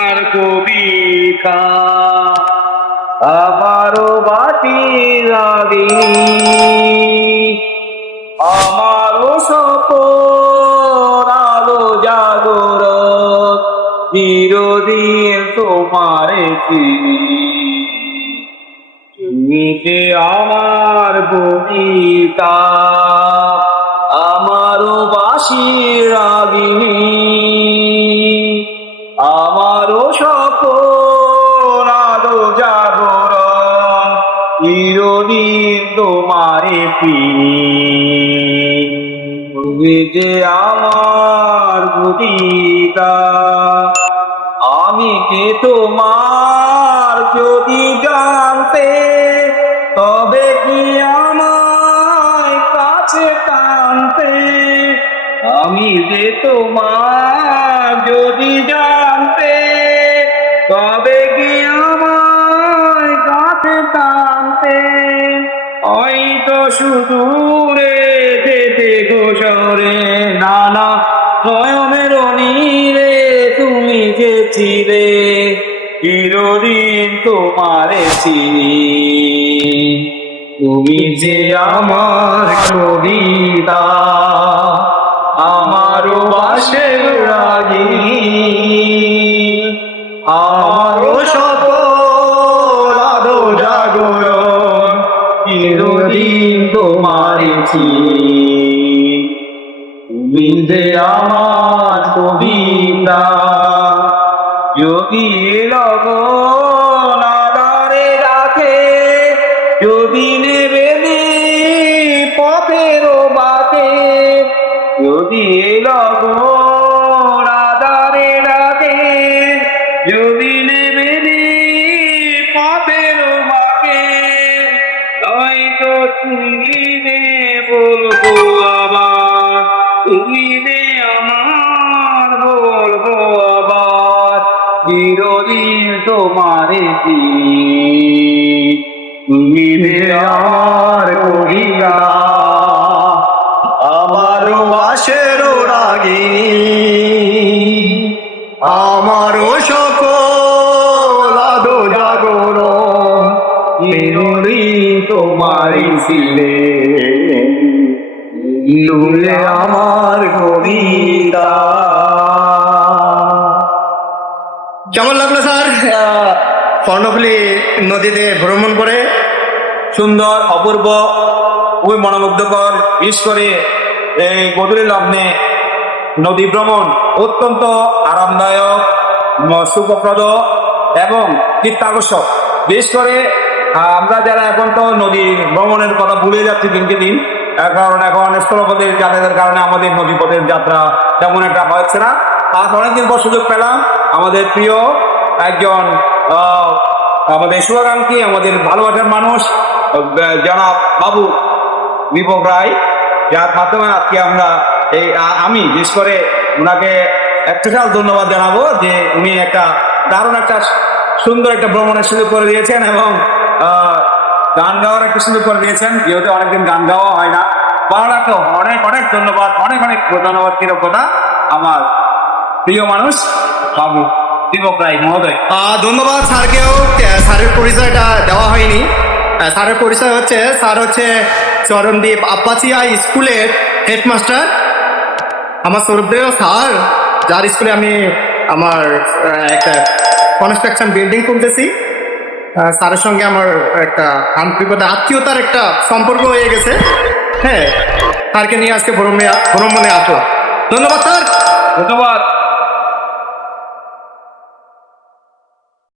আর কবিতা আমারও বাতি লাগি, আমারও সপন আলো জাগরণ চিরদিন তোমারে চিনি। তুমি যে আমার কবিতা আমারও বাঁশির রাগিনী, আমারও স্বপ্ন আলো জাগরণ চিরদিন তোমারে চিনি। তুমি যে আমার কবিতা আমি কে তোমার যদি জানতে, তবে কি আমায় কাছে টানতে। আমি যে তোমার যদি জানতে, তবে কি আমায় কাছে টানতে। হয়তো সুদূরে যেতে গোসরে নানা নয়নের নীরে তুমি যে ছিলে, চিরদিন তোমারে চিনি। তুমি যে আমার কবিতা আমারও বাঁশির রাগিনী, আমারও সপন আলো জাগরণ চিরদিন তোমারে চিনি। তুমি যে আমার কবিতা যদি লগন আধারে রাখে, যদি নেবে পথের বাতে, যদি লগন আধারে রাখে, যদি নেবে পথের বাতে। হয়তো তুমি নে বলবো আবার, তুমি নে আমার বলবো আবার, চিরদিন তোমারে চিনি। তুমি নে আমার কবিতা আমারও বাঁশের রাগিনী, আমারও সকল আলো জাগরণ চিরদিন তোমারই ছিলে। তুমি আমার কবিতা। কেমন লাগলো স্যার কর্ণফুলী নদীতে ভ্রমণ করে? সুন্দর, অপূর্ব, খুবই মনোমুগ্ধকর। বিশেষ করে এই গধূলি লগ্নে নদী ভ্রমণ অত্যন্ত আরামদায়ক, সুখপ্রদ এবং চিত্তাকর্ষক। বিশেষ করে আমরা যারা এখন তো নদী ভ্রমণের কথা ভুলে যাচ্ছি দিনকে দিন, কারণ এখন স্থলপথের যাতায়াতের কারণে আমাদের নদীপথের যাত্রা তেমন একটা হচ্ছে না। আজ অনেকদিন পর সুযোগ পেলাম আমাদের প্রিয় একজন আমাদের শুভাকাঙ্ক্ষী, আমাদের ভালোবাসার মানুষ জনাব বাবু দীপক রায়, যার মাধ্যমে আজকে আমরা আমি বিশেষ করে ওনাকে স্পেশাল ধন্যবাদ জানাবো যে উনি একটা দারুণ একটা সুন্দর একটা ভ্রমণের সুযোগ করে দিয়েছেন এবং গান গাওয়ার একটা সুযোগ করে দিয়েছেন, যেহেতু অনেকদিন গান গাওয়া হয় না। ভালো লাগলো, অনেক অনেক ধন্যবাদ, অনেক অনেক ধন্যবাদ, কৃতজ্ঞতা আমার প্রিয় মানুষ বাবু দীপক রায় মহোদয়। ধন্যবাদ স্যারকেও। স্যারের পরিচয়টা দেওয়া হয়নি। স্যারের পরিচয় হচ্ছে, স্যার হচ্ছে চরণদ্বীপ আব্বাসিয়া স্কুলের হেডমাস্টার, আমার শ্রদ্ধেয় স্যার, যার স্কুলে আমি আমার একটা কনস্ট্রাকশন বিল্ডিং খুলতেছি। স্যারের সঙ্গে আমার একটা আন্তরিকতা, আত্মীয়তার একটা সম্পর্ক হয়ে গেছে। হ্যাঁ, স্যারকে নিয়ে আজকে ভ্রমণে আসলাম। ধন্যবাদ স্যার।